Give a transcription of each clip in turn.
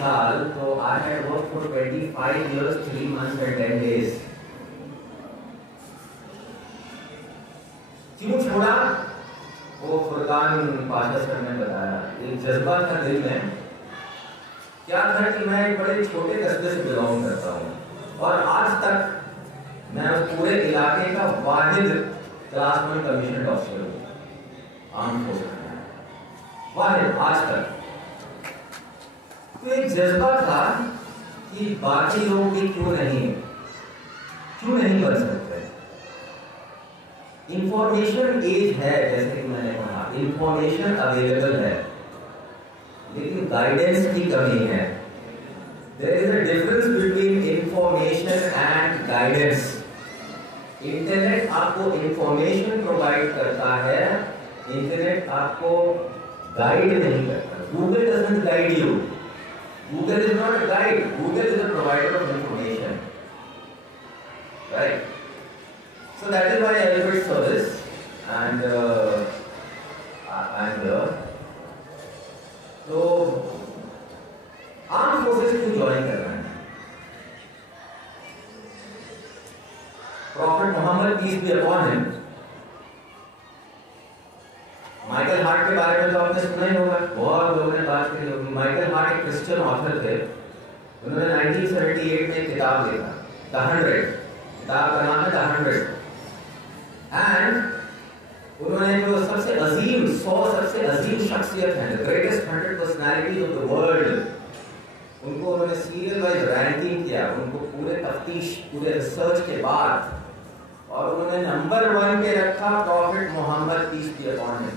विशाल, तो I had work for 25 years 3 months and 10 days। क्यों छोड़ा? वो फुरकान पाशा सर ने बताया, एक जज्बा था दिल में। क्या था कि मैं एक बड़े छोटे कस्बे से बिलोंग करता हूँ और आज तक मैं उस पूरे इलाके का वाहिद क्लास 1 कमीशन ऑफिसर हूँ, आर्म फोर्स में, वाहिद आज तक। तो एक जज्बा था कि बाकी लोग भी क्यों नहीं बन सकते। इंफॉर्मेशन एज है, जैसे कि मैंने कहा, इंफॉर्मेशन अवेलेबल है, लेकिन गाइडेंस की कमी है। There is a difference between information and guidance। Internet आपको इंफॉर्मेशन प्रोवाइड करता है, इंटरनेट आपको गाइड नहीं करता। Google doesn't guide you। Google is not a guide। Google is a provider of information, right? So that is why I built service and I'm here। तो arm forces क्यों join कर रहे हैं? Prophet Muhammad peace be upon him, Michael Hart के बारे में तो आपने सुना ही होगा, बहुत लोगों ने बात की होगी। माइकल हार्ट एक क्रिश्चियन ऑथर थे। उन्होंने 1978 में एक किताब लिखा, द 100। किताब का नाम है द 100। एंड उन्होंने जो सबसे अजीम 100 सबसे अजीम शख्सियत हैं, the greatest 100 personalities of the world, उनको उन्होंने सीरियल वाइज रैंकिंग किया, उनको पूरे तफ्तीश, पूरे रिसर्च के बाद, और उन्होंने नंबर 1 पे रखा prophet Muhammad peace be upon him.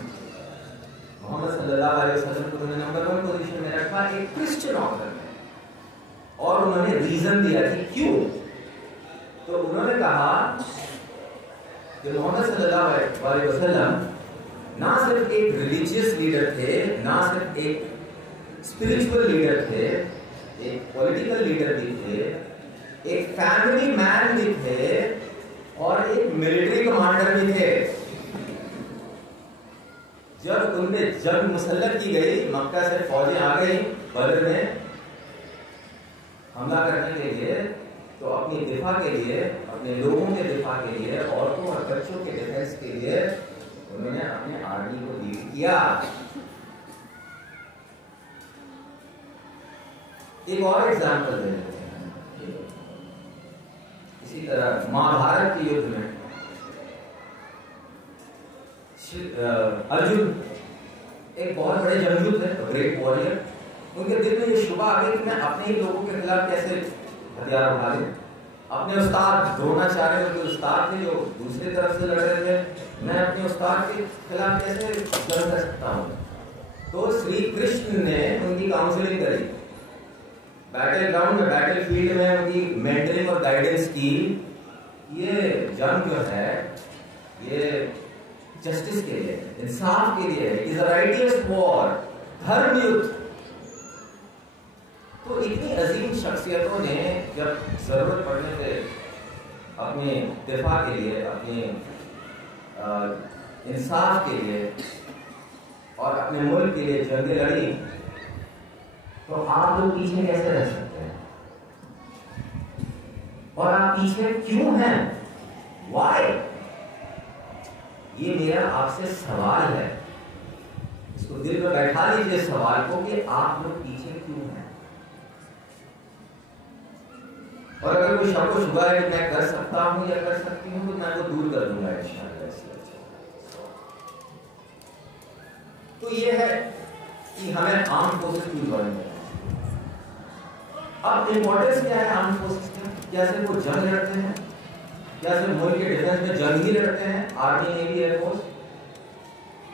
Muhammad सल्लल्लाहु अलैहि वसल्लम को उन्होंने नंबर 1 पोजीशन में रखा, एक क्रिश्चियन ऑथर ने। और उन्होंने रीजन दिया कि क्यों। तो उन्होंने कहा कि मोहम्मद सल्लल्लाहु अलैहि वसल्लम ना सिर्फ एक रिलीजियस लीडर थे, ना सिर्फ एक स्पिरिचुअल लीडर थे, एक पॉलिटिकल लीडर भी थे, एक फैमिली मैन भी थे और एक मिलिट्री कमांडर भी थे। जब उन पे जंग मुसल्लत की गई, मक्का से फौजें आ गई बदर में हमला करने के लिए, तो अपनी दिफा के लिए, अपने लोगों के दिफा के लिए, औरतों और बच्चों के डिफेंस के लिए उन्होंने अपने आर्मी को लीड किया। एक और एग्जाम्पल दे देते हैं। इसी तरह महाभारत के युद्ध में अर्जुन एक बहुत बड़े जंगजू थे, ग्रेट वॉरियर। उनके दिल में ये शुबा आ गई कि मैं अपने ही लोगों के खिलाफ कैसे हथियार उठा लूं। अपने उस्ताद द्रोणाचार्य, उनके उस्ताद थे जो दूसरी तरफ से लड़ रहे थे, मैं अपने उस्ताद के खिलाफ कैसे जंग कर सकता हूँ। तो श्री कृष्ण ने उनकी काउंसलिंग करी, बैटल ग्राउंड में, बैटल फील्ड में उनकी मेंटरिंग और गाइडेंस की। ये जंग जो है ये जस्टिस के लिए, इंसाफ के लिए, इज अ राइटियस वॉर, धर्म युद्ध। तो इतनी अजीम शख्सियतों ने जब जरूरत पड़ने पे अपने दिफा के लिए, अपने इंसाफ के लिए और अपने मुल्क के लिए जंगें लड़ी, तो आप लोग पीछे कैसे रह सकते हैं? और आप पीछे क्यों हैं? Why? ये मेरा आपसे सवाल है। इसको दिल में बैठा लीजिए सवाल को कि आप लोग पीछे क्यों हैं। और अगर कोई शक शुबा है कि मैं कर सकता हूं या कर सकती हूं, तो मैं वो दूर कर दूंगा इंशाअल्लाह। तो ये है कि हमें आर्म फोर्सेस क्यों ज्वाइन करना है। अब इंपॉर्टेंस क्या है आर्म फोर्सेस की? क्या सिर्फ वो जंग लड़ते हैं? क्या सिर्फ मुल्क के डिफेंस में जंग ही लड़ते हैं? Army, navy, air force?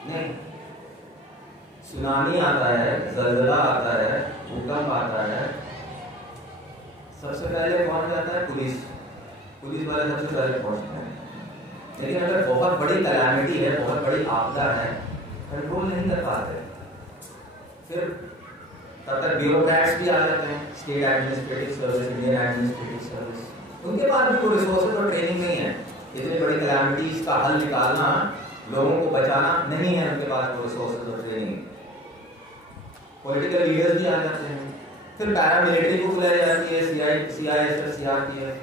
नहीं। सुनामी आता है, जलजला आता है, भूकंप आता है, सबसे पहले कौन जाता है? पुलिस। पुलिस वाले सबसे पहले पहुंचते हैं। लेकिन अगर बहुत बड़ी कैलामिटी है, बहुत बड़ी आपदा है, कंट्रोल नहीं कर पाते, फिर तब तक ब्यूरोक्रेट्स भी आ जाते हैं, state administrative service, Indian administrative service. उनके पास भी कोई रिसोर्सेज और ट्रेनिंग नहीं है। इतनी बड़ी कैलामिटीज का हल निकालना, लोगों को बचाना नहीं है उनके पास कोई रिसोर्सेज और ट्रेनिंग। पॉलिटिकल लीडर्स भी आ जाते हैं, फिर पैरामिलिट्री को बुलाई जाती है, CISF, CRPF।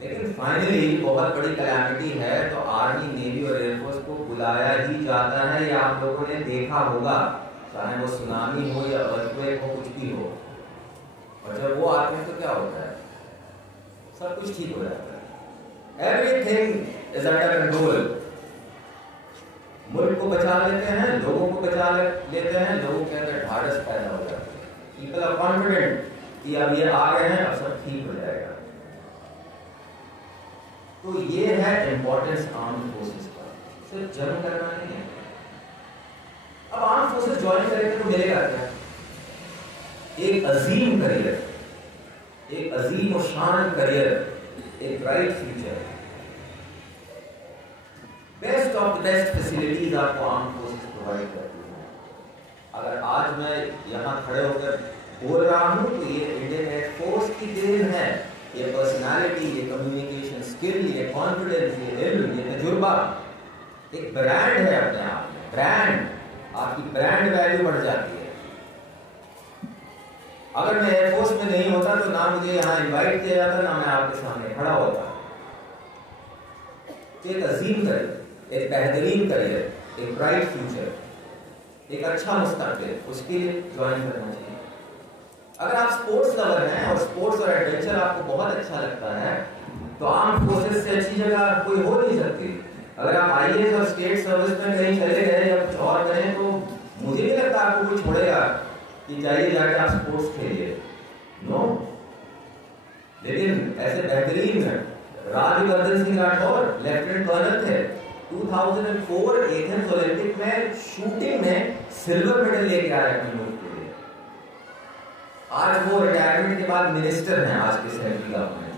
लेकिन फाइनली बहुत बड़ी कैलामिटी है तो आर्मी, नेवी और एयरफोर्स को बुलाया ही जाता है। या आप लोगों ने देखा होगा, चाहे वो सुनामी हो या अर्थक्वेक हो, कुछ भी हो, और जब वो आते हैं तो क्या होता है, सब कुछ ठीक हो जाता है। Everything is under control. मुल्क को बचा लेते हैं, लोगों को बचा लेते हैं, लोगों के अंदर ढाढ़स पैदा हो जाती है। पीपल आर कॉन्फिडेंट कि अब ये आ गए हैं, अब सब ठीक हो जाएगा। तो ये है इंपॉर्टेंस आर्म्ड फोर्सेस का, सिर्फ जंग करना नहीं है। अब आर्म्ड फोर्सेस ज्वाइन करेंगे तो मिलेगा क्या? एक अजीम करियर, एक अजीम और शान करियर, एक bright future, best of the best facilities आपको आर्म्ड फोर्सेस प्रोवाइड करती है। अगर आज मैं यहाँ खड़े होकर बोल रहा हूँ तो ये इंडियन एयरफोर्स की देन है। ये पर्सनालिटी, ये कम्युनिकेशन स्किल, ये कॉन्फिडेंस, ये इल्म, ये तजुर्बा एक ब्रांड है अपने आप में। ब्रांड, आपकी ब्रांड वैल्यू बढ़ जाती है। अगर मैं एयरफोर्स में नहीं होता तो ना मुझे यहाँ इनवाइट किया जाता, ना मैं आपके सामने खड़ा होता। एक अजीम करियर, एक बेहतरीन करियर, एक ब्राइट फ्यूचर, एक अच्छा मुस्तकबिल, उसके लिए ज्वाइन करना चाहिए। अगर आप स्पोर्ट्स लवर हैं और स्पोर्ट्स और एडवेंचर आपको बहुत अच्छा लगता है तो आर्म्ड फोर्सेस से अच्छी जगह कोई हो नहीं सकती। अगर आप IAS और स्टेट सर्विस में कहीं चले गए या कुछ और करें तो मुझे नहीं लगता आपको कोई छोड़ेगा कि जाइए जाके आप स्पोर्ट्स खेलिए, नो। लेकिन ऐसे बेहतरीन राज्यवर्धन सिंह राठौर लेफ्टिनेंट कर्नल थे, 2004 एथेंस ओलंपिक में शूटिंग में सिल्वर मेडल लेके आए अपने मुल्क के लिए। आज वो रिटायरमेंट के बाद मिनिस्टर हैं आज के सेंट्रल गवर्नमेंट में।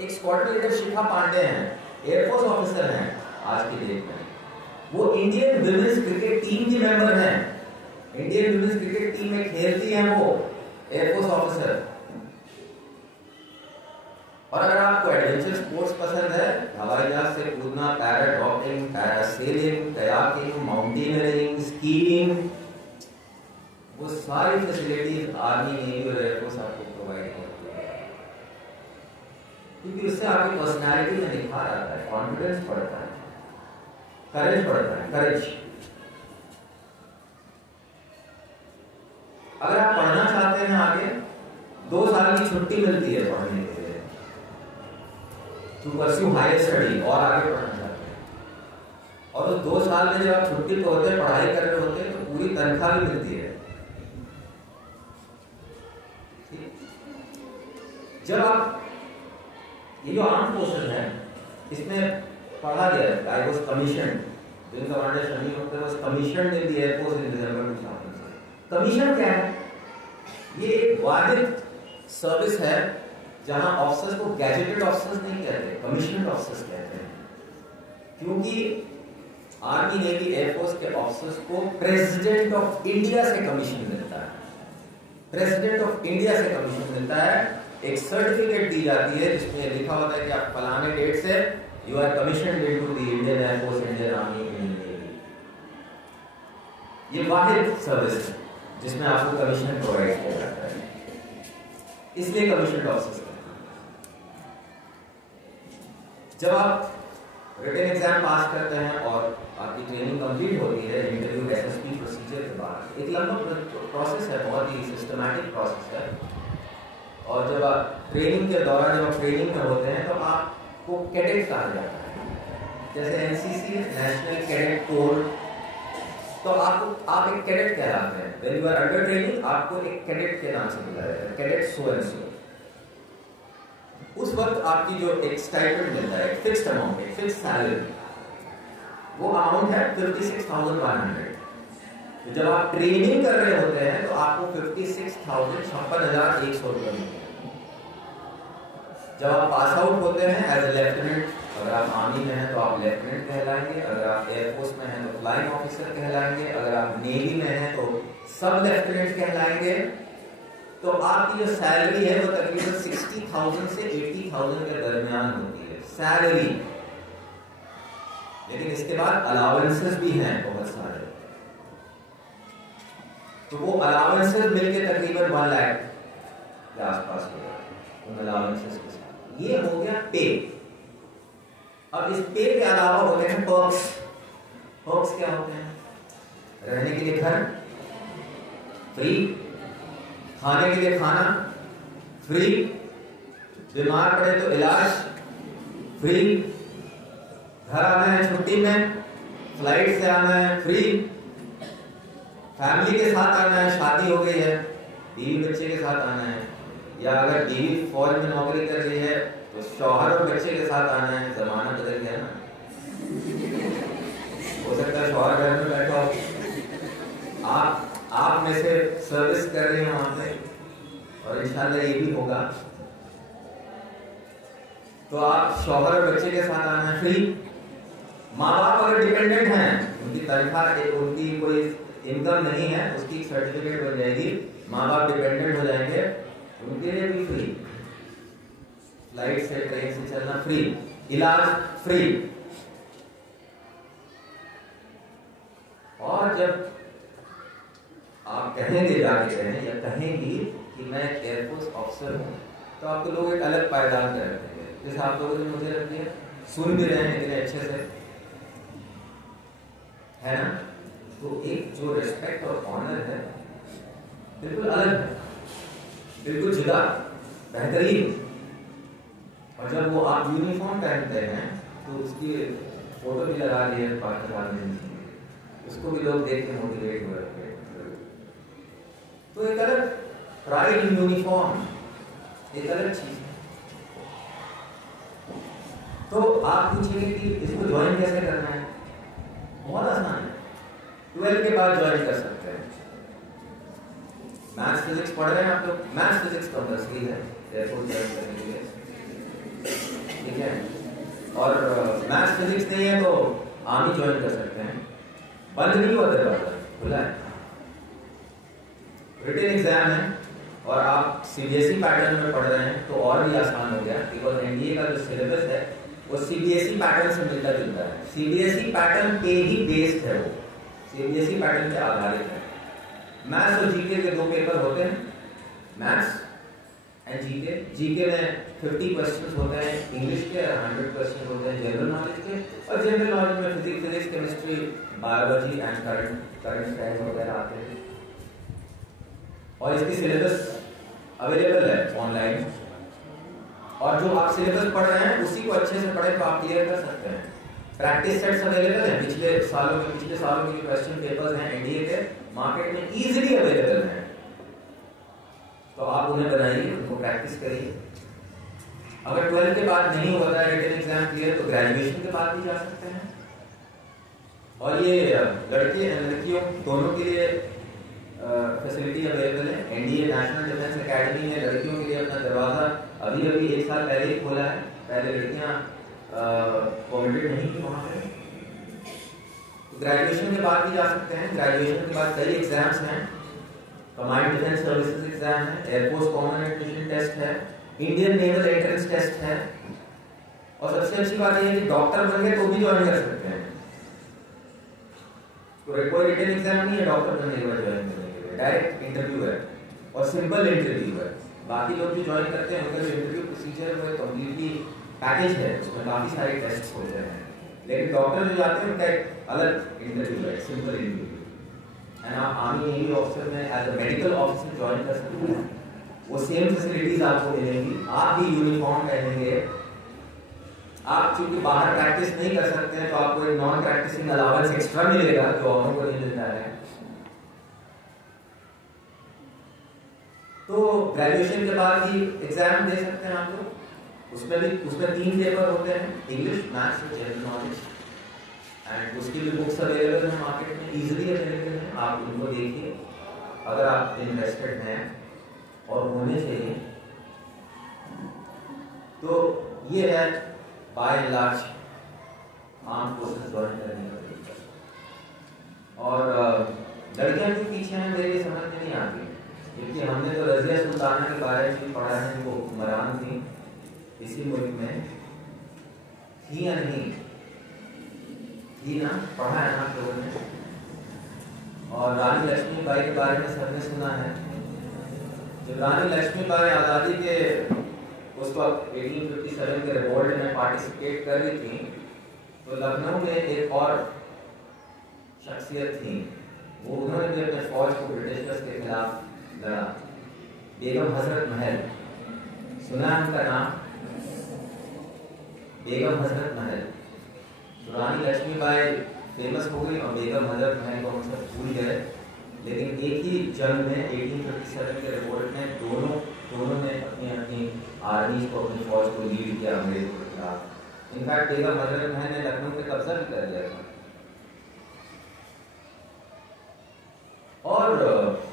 एक स्क्वाड्रन लीडर शिखा पांडे हैं, एयरफोर्स ऑफिसर हैं आज के डेट में। वो इंडियन विमेंस क्रिकेट टीम की मेंबर हैं, इंडियन विमेंस क्रिकेट टीम में खेलती हैं वो, एयरफोर्स ऑफिसर। और अगर आपको एडवेंचर स्पोर्ट्स पसंद है, हवाई जहाज से कूदना, paragliding, parasailing, kayaking, mountaineering, skiing, वो सारी फैसिलिटीज आर्मी, नेवी और एयरफोर्स आपको प्रोवाइड करती है। क्योंकि उससे आपकी पर्सनालिटी में निखार आता है, कॉन्फिडेंस बढ़ता है, करेज बढ़ता है, करेज। अगर आप पढ़ना चाहते हैं आगे, 2 साल की छुट्टी मिलती है पढ़ने के लिए, टू परस्यू हायर स्टडी, और आगे पढ़ना चाहते हैं। और उस 2 साल में जब आप छुट्टी पे होते हैं, पढ़ाई कर रहे होते हैं, तो पूरी तनख्वाह भी मिलती है। जब आप ये जो आर्म्ड फोर्सेस है इसमें पढ़ा गया है, I was commissioned, wing commander Shami Mukhtar was commissioned in the air force in December 2000। Commission क्या है? ये एक वाहिद सर्विस है जहां ऑफिसर्स को गैजेटेड ऑफिसर्स नहीं कहते, कमीशन्ड ऑफिसर्स कहते हैं। क्योंकि आर्मी, नेवी, एयरफोर्स के ऑफिसर्स को प्रेसिडेंट ऑफ इंडिया से कमीशन मिलता है। प्रेसिडेंट ऑफ इंडिया से कमीशन मिलता है, एक सर्टिफिकेट दी जाती है जिसमें लिखा होता है कि आप फलाने डेट से you are commissioned into the Indian air force, Indian army, Indian navy. ये वाहिद सर्विस है जिसमें आपको कमीशन प्रोवाइड किया जाता है, इसलिए कमीशन्ड ऑफिसर्स। जब आप रिटन एग्जाम पास करते हैं और आपकी ट्रेनिंग कंप्लीट होती है, इंटरव्यू, SSP प्रोसीजर के बाद एक लंबा प्रोसेस है, बहुत ही सिस्टमैटिक प्रोसेस है। और जब आप ट्रेनिंग के दौरान, जब आप ट्रेनिंग में होते हैं तो आपको कैडेट कहा जाता है, जैसे NCC नेशनल कैडेट कोर, तो आप एक कैडेट कहलाते हैं। When you are under training आपको एक कैडेट के नाम से बुलाया जाता है, कैडेट सो एंड सो। उस वक्त आपकी जो एक स्टाइपेंड मिलता है, एक फिक्स्ड अमाउंट, एक फिक्स्ड सैलरी, वो अमाउंट है 56,100। तो जब आप ट्रेनिंग कर रहे होते हैं तो आपको 56,100 रुपए मिलते हैं। जब आप पास आउट होते हैं एज ए लेफ्टिनेंट, अगर आप आर्मी में हैं तो आप लेफ्टिनेंट कहलाएंगे, अगर आप एयरफोर्स में हैं तो फ्लाइंग ऑफिसर कहलाएंगे, अगर आप नेवी में हैं तो सब लेफ्टिनेंट कहलाएंगे। तो आपकी जो सैलरी है वो तकरीबन 60,000 से 80,000 के दरमियान होती है सैलरी। लेकिन इसके बाद अलाउंसेस भी हैं बहुत सारे। तो वो अलाउंसेस मिलके तकरीबन 1 लाख के आसपास हो गया उन अलाउंसेस के साथ। ये हो गया पे। अब इस पे के अलावा होते हैं पर्क्स। पर्क्स क्या होते हैं? रहने के लिए घर फ्री, खाने के लिए खाना फ्री, बीमार पड़े तो इलाज फ्री, घर आना है छुट्टी में, फ्लाइट से आना है फ्री, फैमिली के साथ आना है, शादी हो गई है बीवी बच्चे के साथ आना है, या अगर बीवी फौज में नौकरी कर रही है तो शौहर और बच्चे के साथ आना है। जमाना बदल गया ना, हो सकता है शौहर घर में बैठा हो, आप में से सर्विस कर रहे हैं वहां पे, और इंशाल्लाह ये भी होगा, तो आप शौहर और बच्चे के साथ आना है फ्री। माँ बाप अगर डिपेंडेंट हैं, उनकी तनख्वाह उनकी कोई इनकम नहीं है, उसकी सर्टिफिकेट बन जाएगी, माँ बाप डिपेंडेंट हो जाएंगे, उनके लिए भी फ्री। फ्लाइट से ट्रेन से चलना फ्री, इलाज फ्री। और जब आप कहेंगे जाके कहें या कहेंगी कि मैं एयरफोर्स ऑफिसर हूं, तो आपको लोग एक अलग पायदान कर रखेंगे, जैसे आप लोगों ने मुझे रख दिया, सुन भी रहे हैं इतने अच्छे से, है ना? तो एक जो रिस्पेक्ट और ऑनर है बिल्कुल अलग है, बिल्कुल जुदा, बेहतरीन। और जब वो आप यूनिफॉर्म पहनते हैं तो उसकी फोटो भी लगा ली है पाकिस्तान में, उसको भी लोग देख के मोटिवेट हो रहे हैं। तो एक अलग प्राइड इन यूनिफॉर्म, एक अलग चीज है। तो आप पूछेंगे कि इसको ज्वाइन कैसे करना है? बहुत आसान है, 12 के बाद ज्वाइन कर सकते हैं। मैथ्स फिजिक्स पढ़ रहे हैं आप लोग, मैथ्स फिजिक्स कंपल्सरी है एयरफोर्स ज्वाइन करने के लिए, ठीक है? और मैथ्स फिजिक्स नहीं है तो आर्मी ज्वाइन कर सकते हैं, बंद नहीं हुआ दरवाजा, खुला है। रिटन एग्जाम है और आप सीबीएसई पैटर्न में पढ़ रहे हैं तो और भी आसान हो गया, बिकॉज एनडीए का जो सिलेबस है वो सीबीएसई पैटर्न से मिलता जुलता है, सीबीएसई पैटर्न पे ही बेस्ड है, वो सीबीएसई पैटर्न पे आधारित है। मैथ्स और जीके के 2 पेपर होते हैं, मैथ्स एंड जीके। जीके में 50 क्वेश्चंस होते हैं इंग्लिश के, 100 क्वेश्चन होते हैं जनरल नॉलेज के, और जनरल नॉलेज में physics, chemistry, biology and current affairs वगैरह आते हैं। और इसकी सिलेबस अवेलेबल है ऑनलाइन, और जो आप सिलेबस पढ़ रहे हैं उसी को अच्छे से पढ़े तो आप क्लियर कर सकते हैं। प्रैक्टिस सेट्स अवेलेबल हैं, पिछले सालों के जो क्वेश्चन पेपर्स हैं एनडीए के मार्केट में इजीली अवेलेबल हैं, तो आप उन्हें बनाइए, उनको प्रैक्टिस करिए। अगर 12 के बाद नहीं होता है रिटन एग्जाम क्लियर, तो ग्रेजुएशन के बाद भी जा सकते हैं। और ये लड़के लड़कियों दोनों के लिए फैसिलिटी अवेलेबल है। एनडीए नेशनल डिफेंस एकेडमी में लड़कियों के लिए अपना दरवाजा अभी 1 साल पहले ही खोला है, पहले लड़कियां परमिटेड नहीं थी वहां पे। तो ग्रेजुएशन के बाद भी जा सकते हैं। ग्रेजुएशन के बाद कई एग्जाम्स हैं, कमांड डिफेंस सर्विसेज एग्जाम है, एयरफोर्स कॉमन एडमिशन टेस्ट है, इंडियन नेवल एंट्रेंस टेस्ट है, और सबसे अच्छी बात यह है कि डॉक्टर बन गए तो भी ज्वाइन कर सकते हैं। तो कोई रिटन एग्जाम नहीं है डॉक्टर बनने के बाद ज्वाइन करने के लिए, डायरेक्ट इंटरव्यू है और सिंपल इंटरव्यू है। बाकी लोग जो ज्वाइन करते हैं उनका जो इंटरव्यू प्रोसीजर है कम्प्लीटली पैकेज है, उसमें काफी सारे टेस्ट होते हैं, लेकिन डॉक्टर जो जाते हैं उनका एक अलग इंटरव्यू है, सिंपल इंटरव्यू। एंड आप आर्मी नेवी ऑफिसर में as a medical officer join कर सकते हैं, वो सेम फैसिलिटीज आपको मिलेंगी, आप भी यूनिफॉर्म पहनेंगे। आप चूंकि बाहर प्रैक्टिस नहीं कर सकते हैं तो आपको एक नॉन प्रैक्टिसिंग अलाउंस एक्स्ट्रा मिलेगा जो औरों को नहीं मिलता है। तो ग्रेजुएशन के बाद ही एग्जाम दे सकते हैं आप लोग, उसमें 3 पेपर होते हैं, इंग्लिश, मैथ्स और जनरल नॉलेज, एंड उसकी भी बुक्स अवेलेबल है मार्केट में, इजीली अवेलेबल है, आप उनको देखिए अगर आप इंटरेस्टेड हैं और होने चाहिए। तो ये है by and large arm forces join करने का तरीका। और लड़कियां क्यों पीछे हैं मेरे लिए समझ में नहीं आती, क्योंकि हमने तो रज़िया सुल्ताना के बारे में पढ़ा है, वो हुक्मरान थी इसी मुल्क में, थी या नहीं थी ना, पढ़ा है ना आप लोगों ने? और रानी लक्ष्मीबाई के बारे में सबने सुना है। जब रानी लक्ष्मीबाई आज़ादी के उस वक्त 1857 के रिवोल्ट में पार्टिसिपेट कर रही थी, तो लखनऊ में एक और शख्सियत थी, वो उन्होंने भी अपने फौज को ब्रिटिशर्स के खिलाफ लड़ा। बेगम हजरत महल, सुना है उनका नाम? बेगम हजरत महल। तो रानी लक्ष्मीबाई फेमस हो गई और बेगम हजरत महल को हम सब भूल गए, लेकिन एक ही जंग में 1857 के रिवोल्ट में दोनों ने अपनी आर्मी को, अपनी फौज को लीड किया अंग्रेजों के खिलाफ। इनफैक्ट बेगम हजरत महल ने लखनऊ पे कब्जा भी कर लिया था। और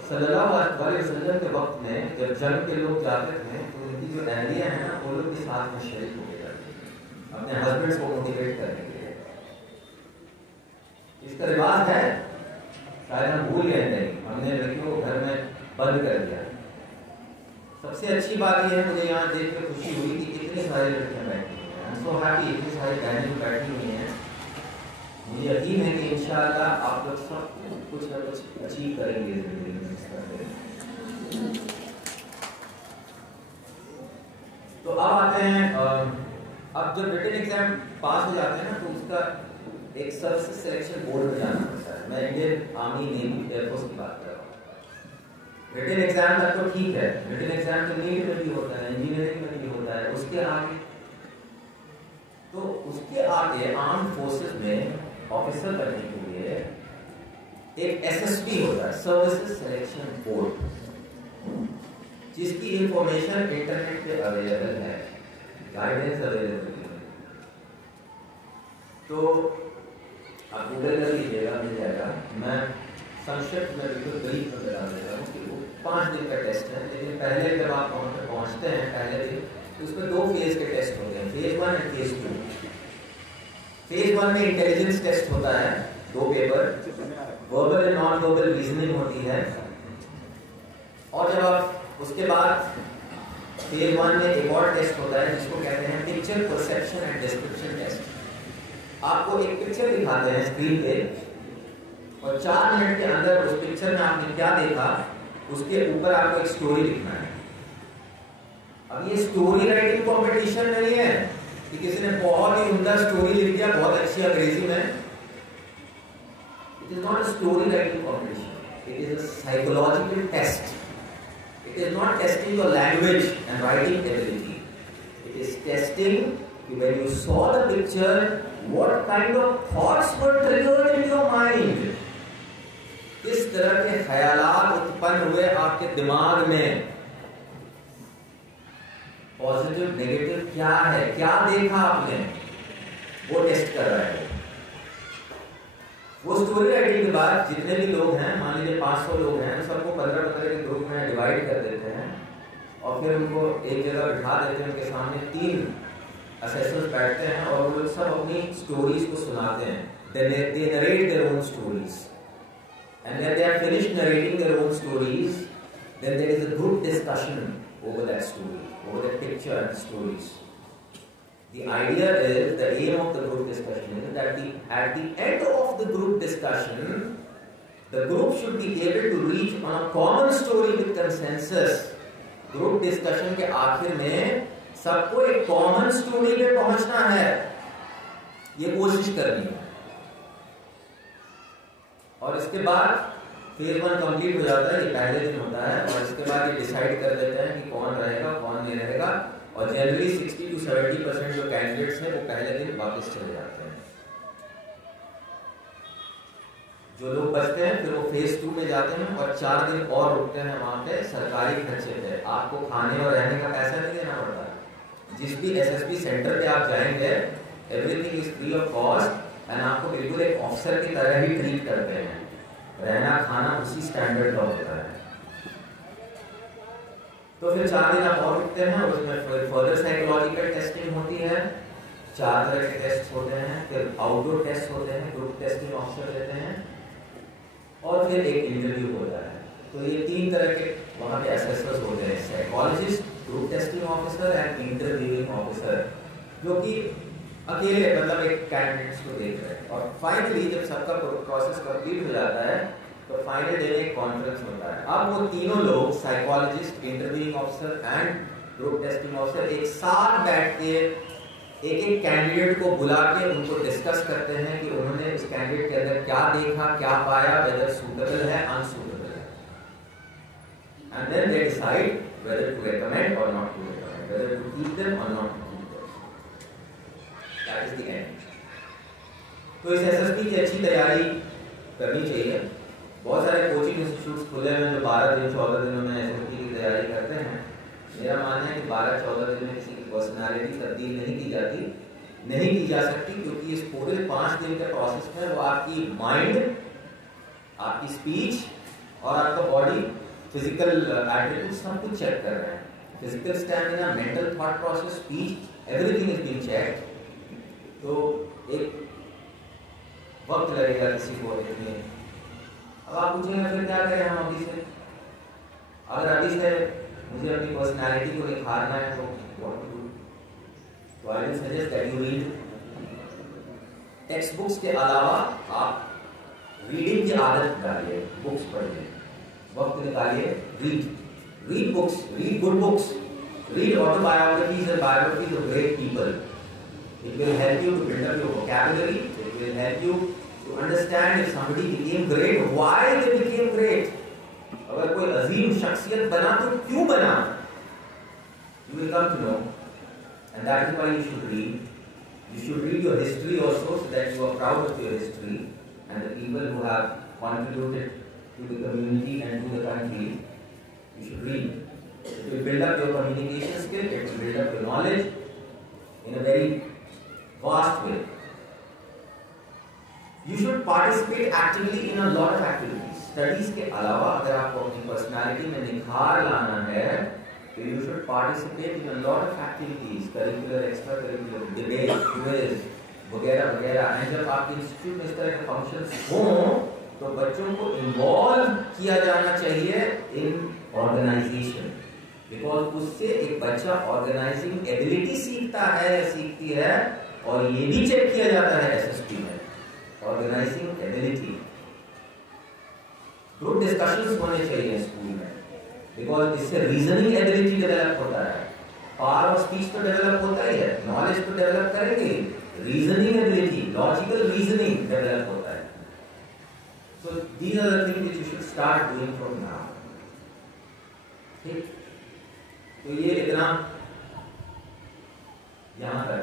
सल्लल्लाहु अलैहि वसल्लम के वक्त में जब जंग के लोग जाते थे तो उनकी जो अहलिया है ना, वो लोग भी साथ में शरीक होकर जाते थे अपने हस्बैंड्स को मोटिवेट करने के लिए। इसका रिवाज है, शायद हम भूल गए नहीं, हमने लड़कियों को घर में बंद कर दिया। सबसे अच्छी बात यह है, मुझे यहाँ देख कर खुशी हुई कि कितनी सारी लड़कियाँ बैठी हुई हैं। सो हैप्पी, इतनी सारी बहनें बैठी हुई हैं। मुझे यकीन है कि इंशाअल्लाह आप लोग सब कुछ ना कुछ अचीव करेंगे जिंदगी में। तो अब आते हैं, अब जब रिटन एग्जाम पास हो जाते हैं ना, तो उसका एक सर्विस सिलेक्शन बोर्ड में जाना पड़ता है। मैं इंडियन आर्मी, नेवी, एयरफोर्स की बात कर रहा हूँ। रिटन एग्जाम तक तो ठीक है, रिटन एग्जाम तो नेवी में भी होता है, इंजीनियरिंग में भी होता है। उसके आगे आर्म फोर्सेस में ऑफिसर बनने के लिए एक एसएसबी होता है, सर्विसेज सिलेक्शन बोर्ड, जिसकी इंफॉर्मेशन इंटरनेट पे अवेलेबल है, गाइडेंस अवेलेबल है। तो आप गूगल कर लीजिएगा, मिल जाएगा। मैं संक्षिप्त में बिल्कुल ब्रीफ में बता देता हूँ कि वो 5 दिन का टेस्ट है। लेकिन पहले जब आप वहाँ पर पहुँचते हैं पहले दिन, तो उसमें 2 फेज के टेस्ट होते हैं, फेज 1 एंड फेज 2। फेज 1 में इंटेलिजेंस टेस्ट होता है, 2 paper, verbal and non verbal reasoning होती है। और जब आप उसके बाद फेज 1 में एक और टेस्ट होता है जिसको कहते हैं picture perception and description test. आपको एक पिक्चर दिखाते हैं स्क्रीन पे और 4 मिनट के अंदर उस पिक्चर में आपने क्या देखा उसके ऊपर आपको एक स्टोरी लिखना है। अब ये स्टोरी राइटिंग कॉम्पिटिशन नहीं है कि किसी ने बहुत ही उम्दा स्टोरी लिख दिया बहुत अच्छी अंग्रेजी में। It is not a story writing competition, it is a psychological test. It is not testing your language and writing ability, it is testing when you saw the picture what kind of thoughts were triggered in your mind, किस तरह के ख्यालात उत्पन्न हुए आपके दिमाग में, positive negative क्या है, क्या देखा आपने, वो टेस्ट कर रहा है। वो स्टोरी राइटिंग के बाद जितने भी लोग हैं, मान लीजिए 500 लोग हैं, सबको 15-15 के ग्रुप में डिवाइड कर देते हैं और फिर उनको एक जगह बिठा देते हैं। उनके सामने 3 असेसर्स बैठते हैं और वो लोग सब अपनी स्टोरीज को सुनाते हैं। They narrate their own stories, and when they are finished narrating their own stories, then there is a group discussion over that story, over that picture and stories. The idea is, the aim of the group discussion is that at the end of the group discussion, the group should be able to reach on a common story with consensus. Group discussion के आखिर में सबको एक common story पे पहुंचना है, ये कोशिश करनी है। और इसके बाद फेज 1 कंप्लीट हो जाता है, ये पहले दिन होता है। और इसके बाद ये डिसाइड कर देते हैं कि कौन रहेगा कौन नहीं रहेगा। और जनरली 60 to 70% जो कैंडिडेट्स हैं वो पहले दिन वापस चले जाते हैं। जो लोग बचते हैं फिर वो फेज 2 में जाते हैं और 4 दिन और रुकते हैं वहां पे सरकारी खर्चे पे। आपको खाने और रहने का पैसा नहीं देना पड़ता। जिस भी एसएसबी सेंटर पे आप जाएंगे, everything is free of cost and आपको बिल्कुल एक ऑफिसर की तरह ही ट्रीट करते हैं। रहना खाना उसी स्टैंडर्ड का होता है। तो फिर 4 दिन आप और रुकते हैं, उसमें फर्दर साइकोलॉजिकल टेस्टिंग होती है। 4 तरह के टेस्ट होते हैं, फिर आउटडोर टेस्ट होते हैं, ग्रुप टेस्टिंग ऑफिसर देते हैं और फिर एक इंटरव्यू होता है। तो ये 3 तरह के वहाँ पे असेसर्स होते हैं, psychologist, group testing officer and interviewing officer, जो कि अकेले मतलब एक कैंडिडेट्स को देख रहे हैं। और फाइनली जब सबका प्रोसेस कंप्लीट हो जाता है तो फाइनल डे में एक कॉन्फ्रेंस होता है। अब वो तीनों लोग, psychologist, interviewing officer and group testing officer, एक साथ बैठ के एक एक कैंडिडेट को बुला के उनको डिस्कस करते हैं कि उन्होंने उस कैंडिडेट के अंदर क्या देखा, क्या पाया, वेदर सूटेबल है, अनसूटेबल है, and then they decide whether to recommend or not to recommend, whether to keep them or not to keep them. That is the end. तो इस एसएसबी की अच्छी तैयारी करनी चाहिए। बहुत सारे कोचिंग इंस्टीट्यूट्स खुले हैं जो 12 दिन 14 दिनों में एसएसबी की तैयारी करते हैं। मेरा मानना है कि 12-14 दिन में किसी की पर्सनालिटी तब्दील नहीं की जाती, नहीं की जा सकती, क्योंकि इस पूरे 5 दिन के प्रोसेस में वो आपकी माइंड, आपकी स्पीच और आपका बॉडी, फिजिकल एटीट्यूड सब कुछ चेक कर रहे हैं। Physical stamina, mental thought process, speech, everything is being checked. तो एक वक्त लगेगा किसी को देखने। अब आप पूछेंगे फिर क्या करें हम अभी से? अगर अभी से मुझे अपनी पर्सनालिटी को निखारना है तो व्हाट टू डू? तो I will suggest that you read. Text books के अलावा आप रीडिंग की आदत डालिए, बुक्स पढ़िए, वक्त निकालिए, read books, read good books, read autobiographies and biographies of great people. It will help you to build up your vocabulary. It will help you to understand if somebody became great, why they became great. अगर कोई अजीम शख्सियत बना तो क्यों बना? You will come to know, and that is why you should read. You should read your history also, so that you are proud of your history and the people who have contributed to the community and to the country. You should read. It will build up your communication skill. It will build up your knowledge in a very vast way. You should participate actively in a lot of activities. Studies के अलावा अगर आपको अपनी personality में निखार लाना है तो you should participate in a lot of activities, curricular, extra curricular, debate, quiz वगैरह वगैरह। एंड जब आपके इंस्टीट्यूट में इस तरह के फंक्शंस हों तो बच्चों को इन्वॉल्व किया जाना चाहिए इन ऑर्गेनाइजेशन, बिकॉज उससे एक बच्चा ऑर्गेनाइजिंग एबिलिटी सीखता है, सीखती है, और ये भी चेक किया जाता है एसएसपी में, ऑर्गेनाइजिंग एबिलिटी। ग्रुप डिस्कशंस होने चाहिए स्कूल में, बिकॉज इससे रीजनिंग एबिलिटी डेवलप होता है। पावर ऑफ स्पीच तो डेवलप होता ही है, नॉलेज तो डेवलप करेंगे, reasoning ability, logical reasoning develop होता है। So these are the things which you should start doing from now. ठीक, तो ये इतना यहां तक।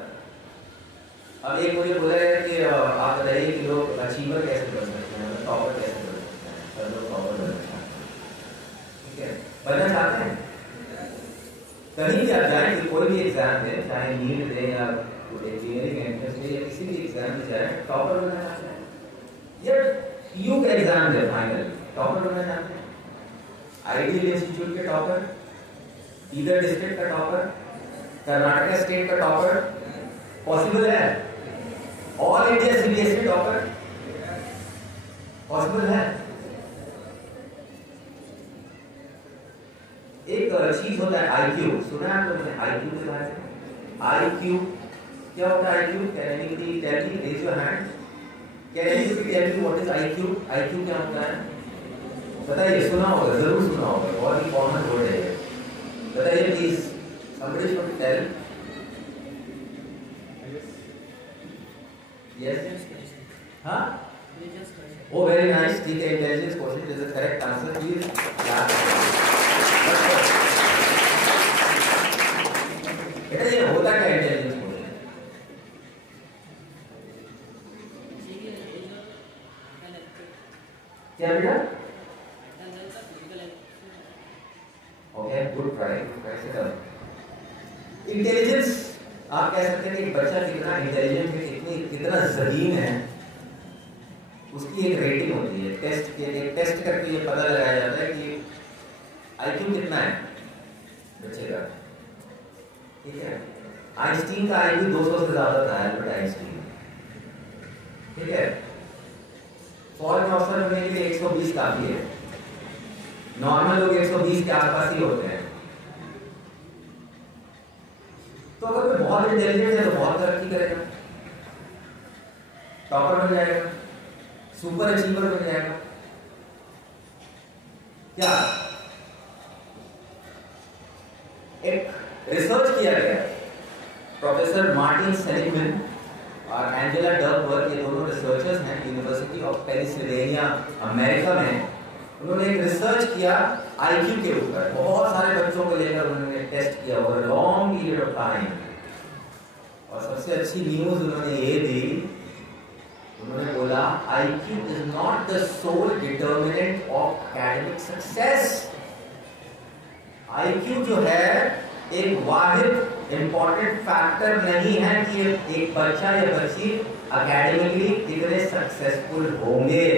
अब एक मुझे बोला है कि आप बताइए कि लोग अचीवर कैसे बन सकते हैं, टॉपर कैसे बन सकते हैं? सब लोग टॉपर बनना चाहते हैं, ठीक है, बनना चाहते हैं। कहीं भी आप जाएं कि कोई भी एग्जाम दें, चाहे नीट दें या इंजीनियरिंग एंट्रेंस दें या किसी भी एग्जाम में जाए, टॉपर बनना चाहते हैं। या पीयू का एग्जाम दें, फाइनल टॉपर बनना चाहते हैं। आइडियल इंस्टीट्यूट के टॉपर, ईदर डिस्ट्रिक्ट का टॉपर, कर्नाटक स्टेट का टॉपर, पॉसिबल है। All India CBSE topper possible है। एक चीज होता है आईक्यू, सुना है आप लोगों ने आईक्यू के बारे में? आईक्यू क्या होता है? IQ, can anybody tell me? Raise your hand. Can anybody tell me what is IQ? IQ क्या होता है? बताइए, सुना होगा, जरूर सुना होगा, बहुत ही कॉमन वर्ड है। बताइए please, somebody should tell. Yes. हाँ? Oh, very nice. ठीक है, intelligence quotient is the correct answer. Please. बेटा ये होता क्या intelligence quotient? क्या बेटा? Okay, good try. Intelligence आप कह सकते हैं कि बच्चा कितना इंटेलिजेंट है, कितना ज़हीन है, उसकी एक रेटिंग होती है। टेस्ट करके ये पता लगाया जाता है कि आईक्यू कितना है बच्चे का, ठीक है। आइंस्टीन का आईक्यू 200 से ज्यादा था, एल्बर्ट आइंस्टीन, ठीक है। फॉरेन ऑफिसर होने के लिए 120 काफी है, नॉर्मल लोग 120 के आसपास ही होते हैं। तो अगर कोई बहुत इंटेलिजेंट है तो बहुत तरक्की करेगा, टॉपर बन जाएगा, सुपर अचीवर बन जाएगा। क्या एक रिसर्च किया गया, प्रोफेसर मार्टिन सेलिगमैन और एंजेला डर्कबर्ग, ये दोनों रिसर्चर्स हैं यूनिवर्सिटी ऑफ पेनिसिल्वेनिया अमेरिका में। उन्होंने एक रिसर्च किया आईक्यू के ऊपर, बहुत सारे बच्चों को लेकर उन्होंने टेस्ट किया over long period of time. और सबसे अच्छी न्यूज उन्होंने ये दी, उन्होंने बोला IQ is not the sole determinant of academic success. IQ जो है एक वाहिद इंपॉर्टेंट फैक्टर नहीं है कि एक बच्चा या बच्ची एकेडमिकली कितने सक्सेसफुल होंगे।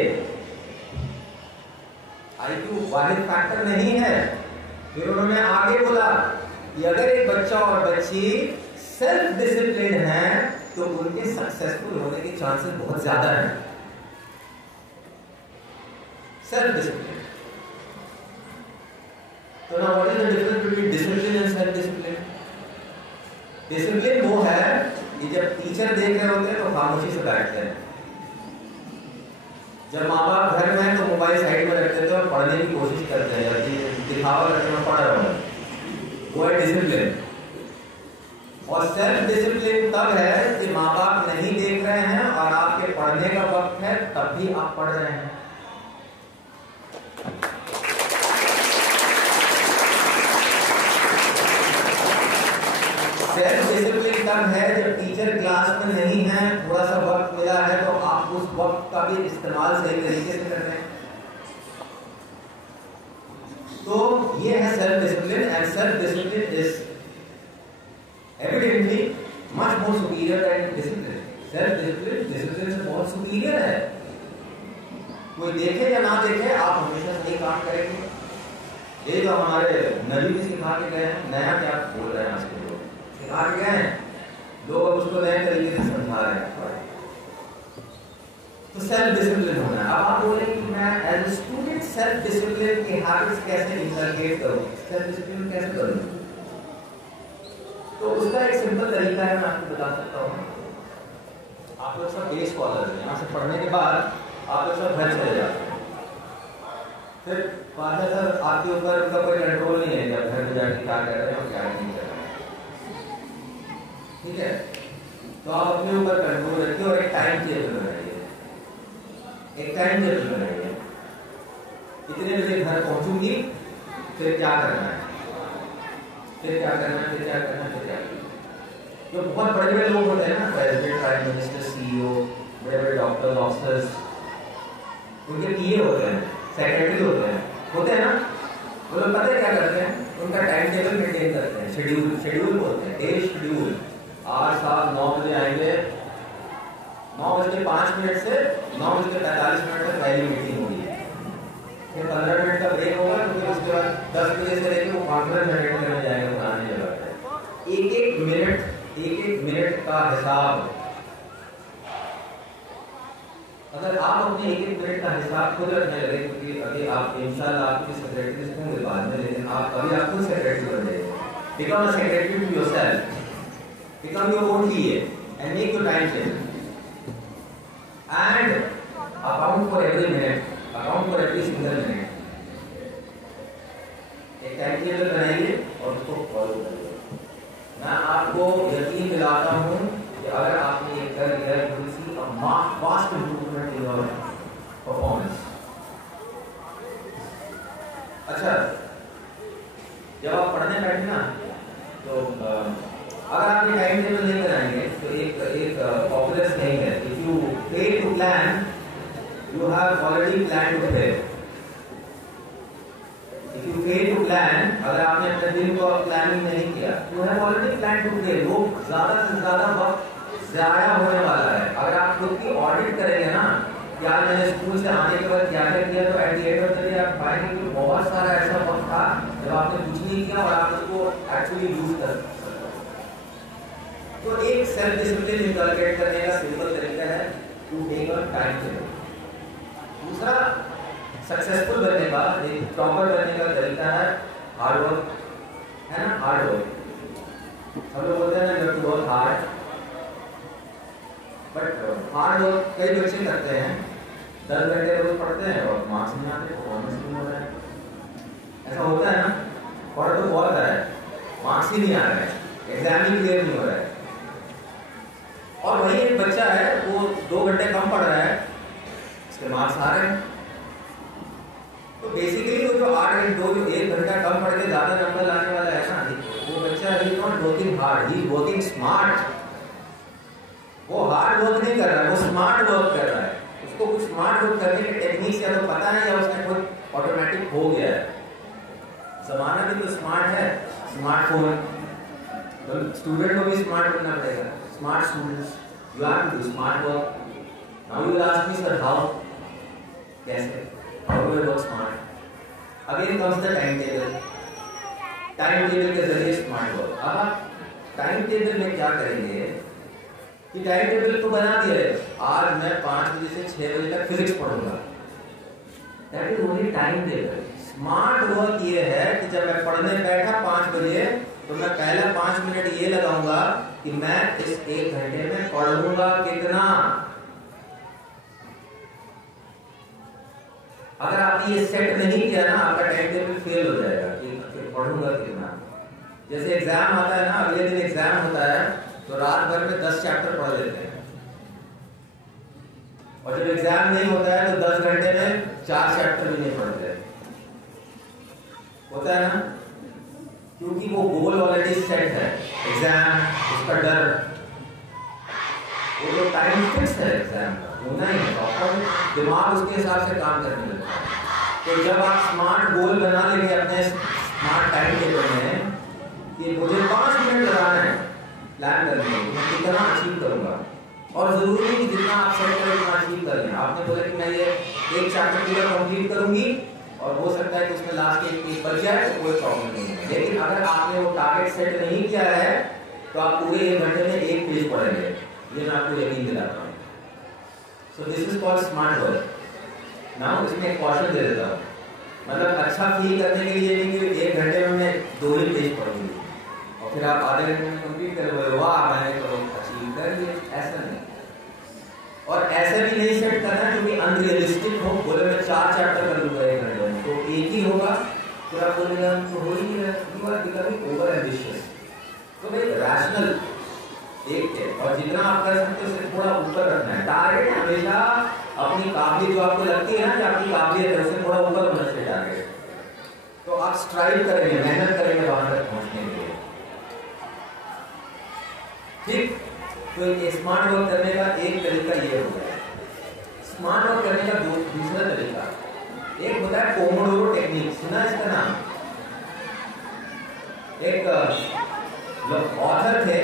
आईक्यू वाहिद फैक्टर नहीं है। फिर उन्होंने आगे बोला कि अगर एक बच्चा और बच्ची सेल्फ डिसिप्लिन है तो उनके सक्सेसफुल होने के चांसेस बहुत ज्यादा हैं। Self discipline. तो ना what is the difference between discipline and self discipline? Discipline वो है कि जब टीचर देख रहे होते हैं तो खामोशी से बैठते हैं। जब माँ बाप घर में है तो मोबाइल साइड में रखते थे और पढ़ने की कोशिश करते हैं, दिखावा करते हैं पढ़ रहा हूँ, वो है डिसिप्लिन। और सेल्फ डिसिप्लिन तब है कि माँ बाप नहीं देख रहे हैं और आपके पढ़ने का वक्त है तब भी आप पढ़ रहे हैं। सेल्फ डिसिप्लिन तब है जब टीचर क्लास में नहीं है, थोड़ा सा वक्त मिला है तो आप उस वक्त का भी इस्तेमाल सही तरीके से कर रहे हैं। तो ये है self discipline. And self discipline is evidently much more superior than discipline. Self discipline discipline से बहुत सुपीरियर है। कोई देखे या ना देखे आप हमेशा सही काम करेंगे। ये जो हमारे नबी भी सिखा के गए हैं, नया क्या बोल रहे हैं आज के लोग, सिखा के गए हैं, लोग अब उसको नए तरीके से समझा रहे हैं। तो सेल्फ डिसिप्लिन होना है। अब आप बोलेंगे कि मैं as a student self discipline की हैबिट्स कैसे इंकलकेट करूं, सेल्फ डिसिप्लिन कैसे करूं? तो उसका एक सिंपल तरीका है, मैं आपको बता सकता हूँ। आप लोग सब डे स्कॉलर हैं, यहाँ से पढ़ने के बाद आप लोग सब घर चले जाते हैं। फिर फादर सर आपके ऊपर उनका कोई कंट्रोल नहीं है कि आप घर में जाके क्या कर रहे हैं और क्या नहीं कर रहे हैं, ठीक है? तो आप अपने ऊपर कंट्रोल रखिए और एक टाइम टेबल में रहिए। एक टाइम टेबल में रहिए, इतने बजे घर पहुंचूंगी, फिर क्या करना है, फिर क्या करना है, फिर क्या करना है, फिर क्या करना है। जो बहुत बड़े बड़े लोग होते हैं ना, प्रेसिडेंट, प्राइम मिनिस्टर, सीईओ, बड़े बड़े डॉक्टर, ऑफिसर्स, उनके पीए होते हैं, सेक्रेटरी होते हैं ना, वो लोग पता है क्या करते हैं? उनका टाइम टेबल मेंटेन करते हैं, शेड्यूल बोलते हैं, डे शेड्यूल। 8, 7, 9 बजे आएंगे, 9:05 से 9:45 तक पहली मीटिंग होगी, फिर 15 मिनट का ब्रेक होगा, तो फिर उसके बाद 10 बजे से लेकर वो कॉन्फ्रेंस अटेंड करने जाएंगे पुरानी जगह पे। एक मिनट का हिसाब, अगर आप अपने एक मिनट का हिसाब खुद रखने लगे, क्योंकि अभी आप इंशाल्लाह आपके सेक्रेटरी होंगे बाद में, लेकिन आप अभी आप खुद सेक्रेटरी बन जाइए। Become a secretary to yourself, become your own PA and make your time table and account for every minute, account for every single minute. एक टाइम टेबल बनाइए और उसको फॉलो करिए। मैं आपको यकीन दिलाता हूँ कि अगर आपने ये कर लिया, you will see a vast improvement in your performance। अच्छा, जब आप पढ़ने बैठे ना, तो अगर आप ये टाइम टेबल नहीं बनाएंगे तो एक पॉपुलर सेइंग है, if you fail to plan, you have already planned to fail। If you fail to plan, अगर आपने अपने दिन को प्लानिंग नहीं किया, you have already planned to fail। वो ज्यादा से ज्यादा वक्त ज़ाया होने वाला है। अगर आप खुद की ऑडिट करेंगे ना, यार मैंने स्कूल से आने के बाद क्या क्या किया, तो at the end of the day आप पाएंगे कि बहुत सारा ऐसा वक्त था जब आपने कुछ नहीं किया और आप उसको एक्चुअली यूज कर सकते। तो एक सेल्फ डिसिप्लिन इंकलकेट करने का सिंपल तरीका है to take a time table. दूसरा सक्सेसफुल बनने का, एक प्रॉपर बनने का तरीका है हार्ड वर्क, है ना? हार्ड वर्क हम लोग बोलते हैं ना, जब to work hard, but hard work कई बच्चे करते हैं, 10 घंटे रोज पढ़ते हैं और मार्क्स नहीं आते, परफॉर्मेंस नहीं हो रहा है। ऐसा होता है ना, पढ़ तो बहुत रहा है, मार्क्स ही नहीं आ रहे हैं, एग्जाम ही क्लियर नहीं हो रहा है। और वही एक बच्चा है, वो 2 घंटे कम पढ़ रहा है, उसके मार्क्स आ रहे हैं। तो बेसिकली वो जो 1 घंटा कम पढ़ के ज्यादा नंबर लाने वाला है ना, वो बच्चा he not working hard, he working smart. वो हार्ड वर्क नहीं कर रहा है, वो स्मार्ट वर्क कर रहा है। उसको कुछ स्मार्ट वर्क करने के टेक्निक्स या तो पता है या उसने कोई ऑटोमेटिक हो गया है। जमाना भी तो स्मार्ट है, स्मार्टफोन, तो स्टूडेंट को भी स्मार्ट बनना पड़ेगा। Smart students, you have to do smart work. Now you will ask me sir how, कैसे, how do I work smart? Again comes the time table. Time table के जरिए smart work. अब आप time table में क्या करेंगे कि time table तो बना दिया है, आज मैं 5 बजे से 6 बजे तक फिजिक्स पढ़ूंगा, that is only time table. Smart work ये है कि जब मैं पढ़ने बैठा 5 बजे, तो मैं पहला 5 मिनट ये लगाऊंगा कि मैं इस 1 घंटे में पढ़ूंगा कितना। अगर आपने ये सेट नहीं किया ना, आपका टाइम टेबल फेल हो जाएगा कि पढ़ूंगा कितना। जैसे एग्जाम आता है ना, अगले दिन एग्जाम होता है, तो रात भर में 10 चैप्टर पढ़ लेते हैं, और जब एग्जाम नहीं होता है तो 10 घंटे में 4 चैप्टर भी नहीं पढ़ते। होता है ना, क्योंकि वो गोल ऑलरेडी सेट है, एग्जाम, उसका डर, वो जो टाइम फिक्स है एग्जाम का, होना ही है, और दिमाग उसके हिसाब से काम करने लगता है। तो जब आप स्मार्ट गोल बना लेंगे अपने स्मार्ट टाइम टेबल में कि मुझे 5 मिनट लगाना है प्लान करने में, मैं कितना अचीव करूंगा, और जरूरी नहीं कि जितना आप सेट करें उतना अचीव कर लें। आपने बोला कि मैं ये 1 चैप्टर पूरा कंप्लीट करूंगी, और हो सकता है कि उसमें लास्ट एक पेज बच जाए, तो कोई प्रॉब्लम नहीं है। लेकिन अगर आपने वो टारगेट सेट नहीं किया है, तो आप पूरे 1 घंटे में 1 पेज पढ़ेंगे, ये मैं आपको यकीन दिलाता हूँ। So this is called smart work. Now इसमें एक क्वेश्चन दे देता हूँ, मतलब अच्छा फील करने के लिए नहीं कि 1 घंटे में मैं 2 ही पेज पढ़ूंगी और फिर आप आधे घंटे में कंप्लीट कर बोले वाह मैंने तो अचीव कर लिया, ऐसा नहीं। और ऐसे भी नहीं सेट करना क्योंकि अनरियलिस्टिक हो, बोले मैं 4 चैप्टर कर लूंगा 1 घंटे में, तो एक ही होगा, फिर आप बोलेगा तो हो ही नहीं रहा, you are becoming over ambitious. तो भाई रैशनल एक है, और जितना आप कर सकते हो उससे थोड़ा ऊपर रखना है। टारगेट हमेशा अपनी काबिलियत जो आपको लगती है ना कि आपकी काबिलियत है, उससे थोड़ा ऊपर होना चाहिए टारगेट। तो आप स्ट्राइव करेंगे, मेहनत करेंगे वहां तक पहुंचने के लिए, ठीक। तो स्मार्ट वर्क करने का एक तरीका ये हो गया। स्मार्ट वर्क करने का दूसरा तरीका एक होता है पोमोडोरो टेक्निक, सुना इसका नाम? एक ऑथर थे,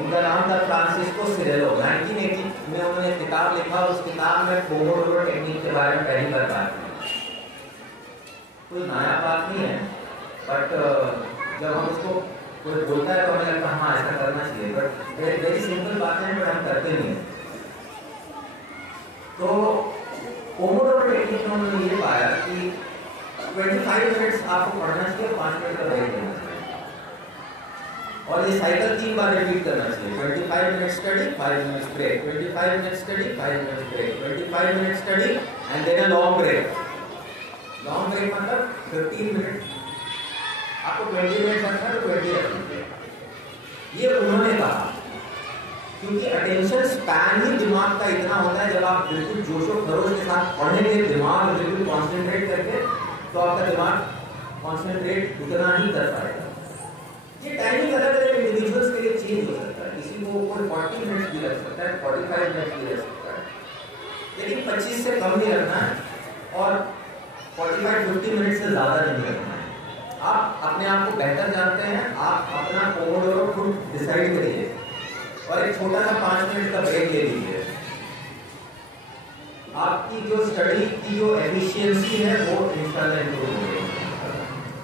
उनका नाम था फ्रांसिस्को सिरेलो। 1980 में उन्होंने किताब लिखा, उस किताब में पोमोडोरो टेक्निक के बारे में पहली बार बात की। कोई नया बात नहीं है, बट जब हम उसको कोई बोलता है तो हमें लगता है हाँ ऐसा करना चाहिए, बट वेरी सिंपल बात है, बट हम करते नहीं है। तो पोमोडोरो टेक्निक में उन्होंने ये पाया कि 25 मिनट्स आपको पढ़ना चाहिए, 5 मिनट का ब्रेक लेना चाहिए, और ये साइकिल 3 बार रिपीट करना चाहिए। 25 minute study, 5 minutes break, 25 minute study, 5 minutes break, 25 minute study and then a long break. Long break मतलब 15 मिनट, आपको 20 मिनट रखना है तो 20 रख लीजिए। ये उन्होंने कहा क्योंकि अटेंशन स्पैन ही दिमाग का इतना होता है, जब आप बिल्कुल जोशो खरोश के साथ पढ़ेंगे, दिमाग बिल्कुल कॉन्सेंट्रेट करके, तो आपका दिमाग कॉन्सेंट्रेट उतना ही कर पाएगा। ये टाइमिंग अलग अलग इंडिविजुअल्स के लिए चेंज हो सकता है, किसी को कोई 40 मिनट भी लग सकता है, 45 मिनट भी लग सकता है, लेकिन 25 से कम नहीं रखना है और 45-50 मिनट से ज़्यादा नहीं रखना है। आप अपने आप को बेहतर जानते हैं, आप अपना पोमोडोरो खुद डिसाइड करिए और एक छोटा सा 5 मिनट का ब्रेक ले लीजिए। आपकी जो स्टडी की जो एफिशिएंसी है वो इंशाल्लाह इंप्रूव होगी,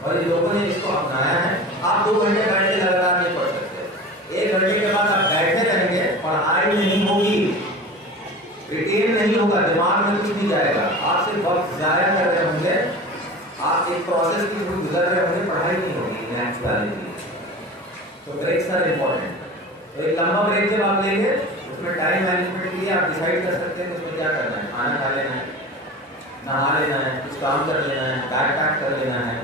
और इन लोगों ने इसको अपनाया है। आप 2 घंटे बैठ के लगातार नहीं पढ़ सकते, 1 घंटे के बाद आप बैठे रहेंगे, पढ़ाई नहीं होगी, रिटेन नहीं होगा, दिमाग में कुछ नहीं जाएगा, आप सिर्फ वक्त जाया कर रहे होंगे, आप एक प्रोसेस की थ्रू गुजर रहे होंगे, पढ़ाई नहीं होगी नेचुरली। तो ब्रेक्स आर इम्पोर्टेंट। तो एक लंबा ब्रेक जब आप लेंगे, उसमें टाइम मैनेजमेंट के लिए आप डिसाइड कर सकते हैं कि उसमें क्या करना है, खाना खा लेना है, नहा लेना है, कुछ काम कर लेना है, बैग पैक कर लेना है,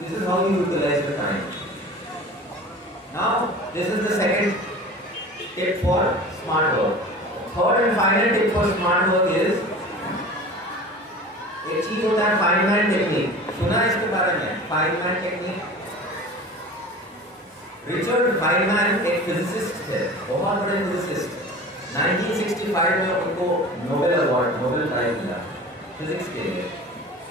This is how you utilize the time. Now, this is the second tip for smart work. Third and final tip for smart work is, एक चीज होता है फाइनमैन टेक्निक। सुना है इसके बारे में, फाइनमैन टेक्निक? रिचर्ड फाइनमैन एक फिजिसिस्ट थे, बहुत बड़े फिजिसिस्ट। 1965 में उनको नोबेल अवार्ड, नोबेल प्राइज मिला फिजिक्स के लिए।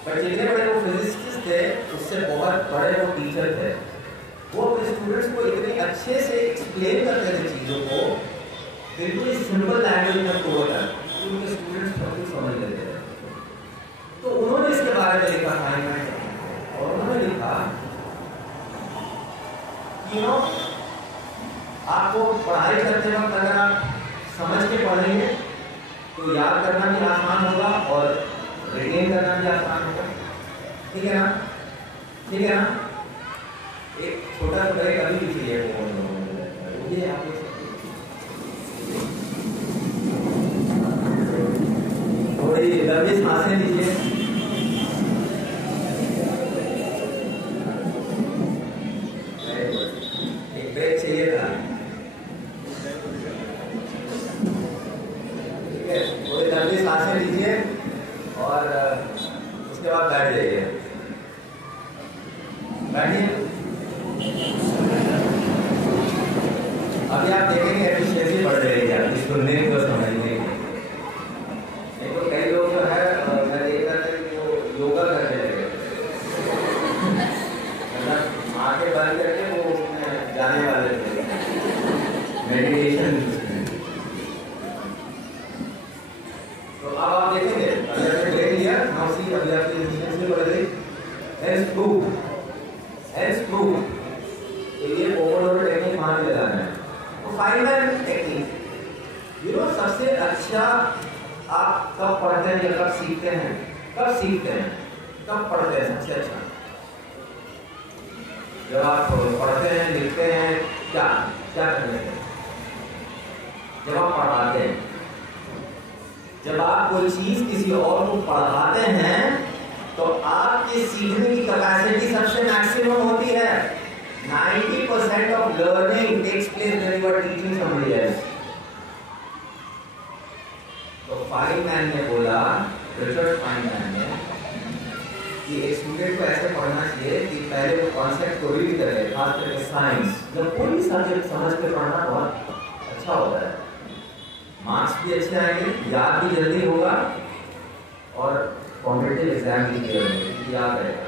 पर जितने बड़े वो फिजिसिस्ट थे, उससे बहुत बड़े वो टीचर थे। वो अपने स्टूडेंट्स को इतने अच्छे से एक्सप्लेन करते थे चीज़ों को, बिल्कुल सिंपल लैंग्वेज में कोड है, उनके स्टूडेंट्स सब कुछ समझ लेते थे। तो उन्होंने इसके बारे में लिखा फाइनमैन, और उन्होंने लिखा कि आपको पढ़ाई करते वक्त अगर आप समझ के पढ़ेंगे तो याद करना भी आसान होगा और रिटेन करना भी आसान होगा। ठीक है ना? ठीक है ना? एक छोटा सा ब्रेक अभी भी चाहिए ये आप थोड़ी लंबी सांसें लीजिए। एक ब्रेक चाहिए था। ठीक है, थोड़ी लंबी सांसें लीजिए और उसके बाद बैठ जाइए। बैठिए। अभी आप देखेंगे एफिशिएंसी बढ़ जाएगी आपकी सुनने को, समझने की। नहीं तो कई लोग जो है, मैं देख रहा था कि वो योगा करने लगे, मतलब आंखें बंद करके वो उसमें जाने वाले थे, मेडिटेशन। तो अब आप देखेंगे अगर आपने ब्रेक लिया, नाउ सी अभी आपकी एफिशिएंसी बढ़ गई। हेल्थ प्रूफ तो ये ओवरलोड टेक्निक मान के लगाना है। फाइनल टेक्निक, सबसे अच्छा आप कब पढ़ते हैं या कब सीखते हैं? कब सीखते हैं, कब पढ़ते हैं सबसे अच्छा? जब आप पढ़ते हैं, लिखते हैं, क्या करने से? जब आप पढ़ाते हैं। जब आप कोई चीज किसी और को पढ़ाते हैं तो आपके सीखने की कैपेसिटी सबसे मैक्सिमम होती है। 90% of learning takes place when you are teaching somebody else. तो फाइनमैन ने बोला, रिचर्ड फाइनमैन ने, कि एक स्टूडेंट को ऐसे पढ़ना चाहिए कि पहले वो कॉन्सेप्ट को रीड करे, खास करके साइंस। जब कोई भी सब्जेक्ट समझ के पढ़ना बहुत अच्छा होता है, मार्क्स भी अच्छे आएंगे, याद भी जल्दी होगा और कॉम्पिटिटिव एग्जाम भी क्लियर होंगे, याद रहेगा।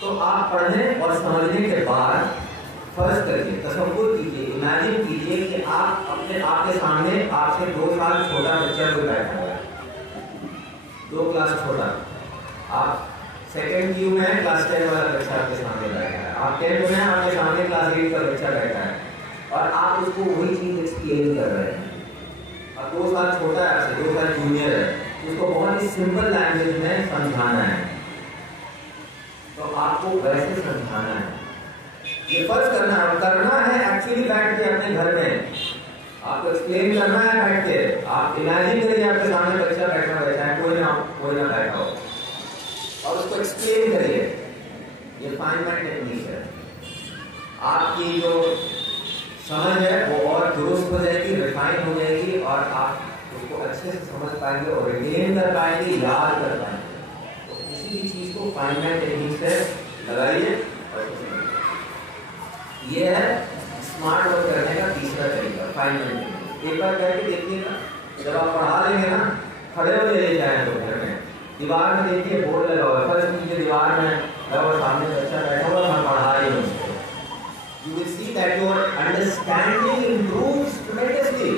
तो आप पढ़ने और समझने के बाद फर्ज करिए, तसव्वुर कीजिए, इमेजिन कीजिए कि आप आपके सामने आपसे 2 साल छोटा बच्चा कोई बैठा हुआ है, 2 क्लास छोटा। आप सेकेंड क्यू में क्लास 10 वाला बच्चा आपके सामने बैठा है, आप 10 में आपके सामने क्लास 8 का बच्चा बैठा है और आप उसको वही चीज एक्सप्लेन कर रहे हैं। अब 2 साल छोटा है आपसे, 2 साल जूनियर है, उसको बहुत ही सिंपल लैंग्वेज में समझाना है। तो आपको वैसे समझाना है, ये फर्ज करना है एक्चुअली बैठ के अपने घर में आपको एक्सप्लेन करना है बैठ के। आप इमेजिन करिए आपके सामने बच्चा बैठा है, कोई ना बैठा हो, और उसको एक्सप्लेन करिए। ये फाइनमैन टेक्निक है। आपकी जो समझ है वो और दुरुस्त हो जाएगी, रिफाइन हो जाएगी और आप उसको अच्छे से समझ पाएंगे और रिटेन कर पाएंगे, याद कर पाएंगे। किसी भी चीज को फाइनमैन टेक्निक से लगाइए। ये है स्मार्ट वर्क करने का तीसरा तरीका, फाइनमैन टेक्निक। एक बार करके देखिएगा, जब आप पढ़ा लेंगे ना, खड़े हो जाए तो घर में दीवार में देखिए बोर्ड लगा हुआ है, फर्स्ट नीचे दीवार में लगा हुआ, सामने बच्चा बैठा हुआ, मैं पढ़ा रही हूँ उसको। You will see that your understanding improves tremendously।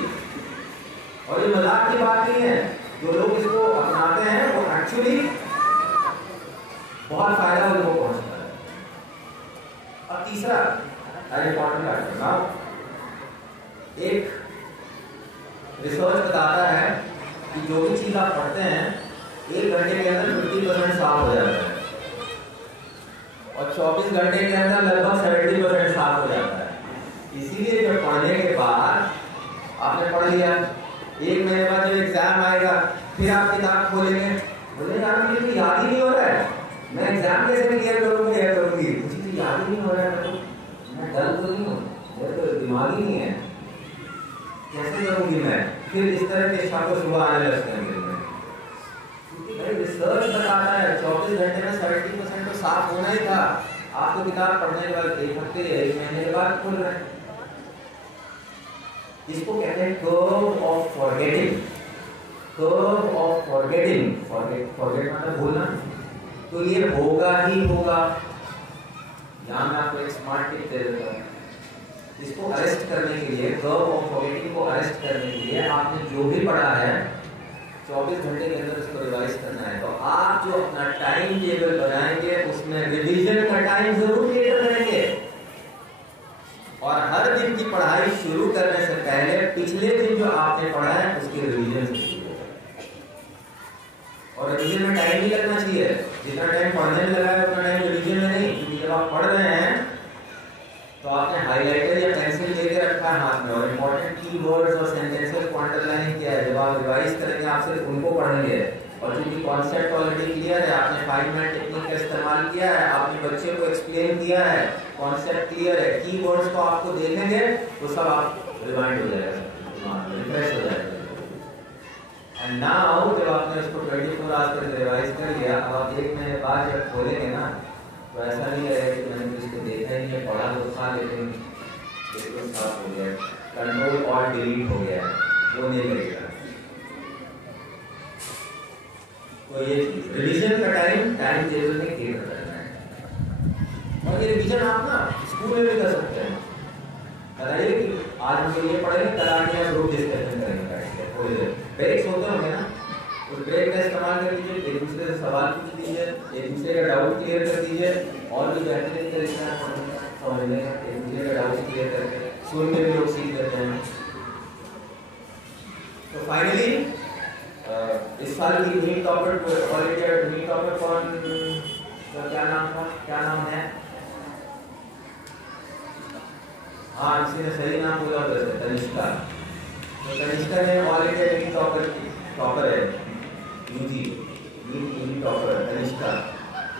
और ये मजाक की बात नहीं है, जो लोग इसको अपनाते हैं वो एक्चुअली बहुत फायदा उनको पहुंचता है। अब तीसरा एक रिसर्च बताता है कि जो भी चीज आप पढ़ते हैं 1 घंटे के अंदर 50% साफ हो जाता है और 24 घंटे के अंदर लगभग 70% साफ हो जाता है। इसीलिए जब पढ़ने के बाद आपने पढ़ लिया, 1 महीने बाद जब एग्जाम आएगा फिर आप किताब खोलेंगे, बोले यार मुझे तो याद ही नहीं हो रहा है, मैं एग्जाम ध्यान कैसे क्लियर करूंगा या करूंगी, मुझे तो याद ही नहीं हो रहा है, मैं डल तो नहीं हूँ, मेरा तो दिमाग ही नहीं है, कैसे करूंगी मैं। फिर इस तरह के शाम को सुबह आने लगते हैं मेरे में, क्योंकि भाई रिसर्च बताता है 24 घंटे में 70% तो साफ होना ही था। आप तो किताब पढ़ने के बाद 1 हफ्ते या 1 महीने के बाद खोल रहे हैं। इसको कहते हैं curve of forgetting. Curve of forgetting, forget मतलब भूलना, तो ये होगा ही होगा। यहाँ मैं आपको एक स्मार्ट टिप दे देता हूँ, इसको अरेस्ट करने के लिए, कर्व ऑफ फॉरगेटिंग को अरेस्ट करने के लिए आपने जो भी पढ़ा है 24 घंटे के अंदर उसको रिवाइज करना है। तो आप जो अपना टाइम टेबल बनाएंगे उसमें रिवीजन का टाइम जरूर क्लियर करेंगे, और हर दिन की पढ़ाई शुरू करने से पहले पिछले दिन जो आपने पढ़ा है उसके रिवीजन से शुरू करें। और रिवीजन में टाइम नहीं लगना चाहिए, जितना टाइम पढ़ने में लगा है उतना टाइम रिवीजन में नहीं, क्योंकि जब आप पढ़ रहे हैं तो आपने हाइलाइटर या पेंसिल लेके रखा है हाथ में, और इंपॉर्टेंट कीवर्ड्स और सेंटेंसेस को अंडरलाइन किया है। जब आप रिवाइज करेंगे आप सिर्फ उनको पढ़ेंगे, और क्योंकि कॉन्सेप्ट ऑलरेडी क्लियर है, आपने 5 मिनट टेक्निक का इस्तेमाल किया है, आपने बच्चे को एक्सप्लेन किया है, कॉन्सेप्ट क्लियर है, कीवर्ड्स को आपको देखेंगे तो सब आप रिमाइंड हो जाएगा, रिफ्रेश हो जाएगा। एंड नाउ जब आपने इसको 24 आवर्स तक रिवाइज कर लिया, अब आप 1 महीने बाद जब खोलेंगे ना तो ऐसा नहीं रहेगा कि मैंने इसको देखा ही नहीं, पढ़ा तो था लेकिन बिल्कुल साफ हो गया, कंट्रोल और डिलीट हो गया, वो नहीं लगेगा। तो ये रिवीजन का टाइम टेबल में क्लियर करना है। और ये रिवीजन आप ना स्कूल में भी कर सकते हैं। बताइए कि आज हम लोग ये पढ़ेंगे, कल आगे ग्रुप डिस्कशन करेंगे, थोड़ी देर ब्रेक्स होते होंगे ना, उस ब्रेक का इस्तेमाल कर लीजिए, एक दूसरे से सवाल पूछ लीजिए, एक दूसरे का डाउट क्लियर कर दीजिए, और भी बेहतरीन तरीके से समझने का, एक दूसरे का डाउट क्लियर करके सुन के भी लोग सीख लेते हैं। तो फाइनली इस साल की नीट टॉपर कौन, क्या नाम था, क्या नाम है? हाँ, किसी ने सही नाम बोला, वैसे तनिष्का। तो तनिष्का ने ऑल इंडिया नीट टॉपर है, नीट टॉपर तनिष्का।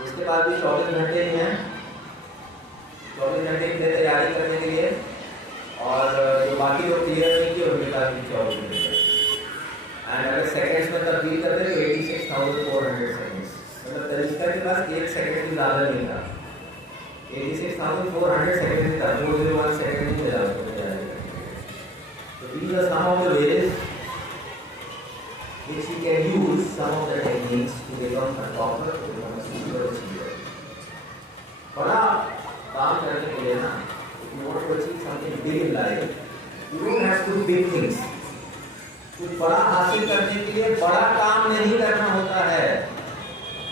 उसके बाद भी 24 घंटे ही हैं, 24 घंटे की तैयारी करने के लिए, और जो बाकी लोग क्लियर नहीं किए उनके पास भी 24 घंटे। एंड अगर सेकंड्स में तब्दील कर दे तो 86,400 सेकंड्स, मतलब तनिष्का के पास 1 सेकंड भी ज़्यादा नहीं था, 86,400 सेकंड था, 401 सेकंड ही मिला उसको तैयारी करने। तो these are some of the ways which you can use, some of the techniques to become a topper, to become a super achiever. बड़ा काम करने के लिए ना, if you want to achieve something big in life, you don't have to do big things. कुछ बड़ा हासिल करने के लिए बड़ा काम नहीं करना होता है,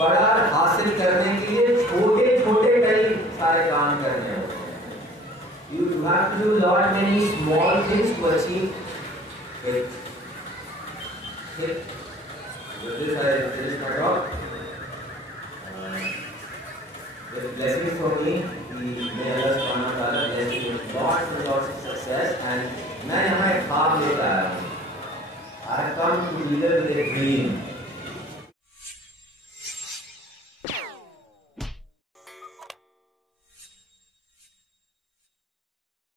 बड़ा हासिल करने के लिए छोटे छोटे कई सारे काम करने होते हैं। You have to do lot many small things to achieve it. With this I finish my talk. With blessings for me, may Allah subhanahu wa ta'ala bless you with lots and lots of success. And मैं यहाँ एक ख्वाब लेकर आया हूँ। I have come to leader with a dream.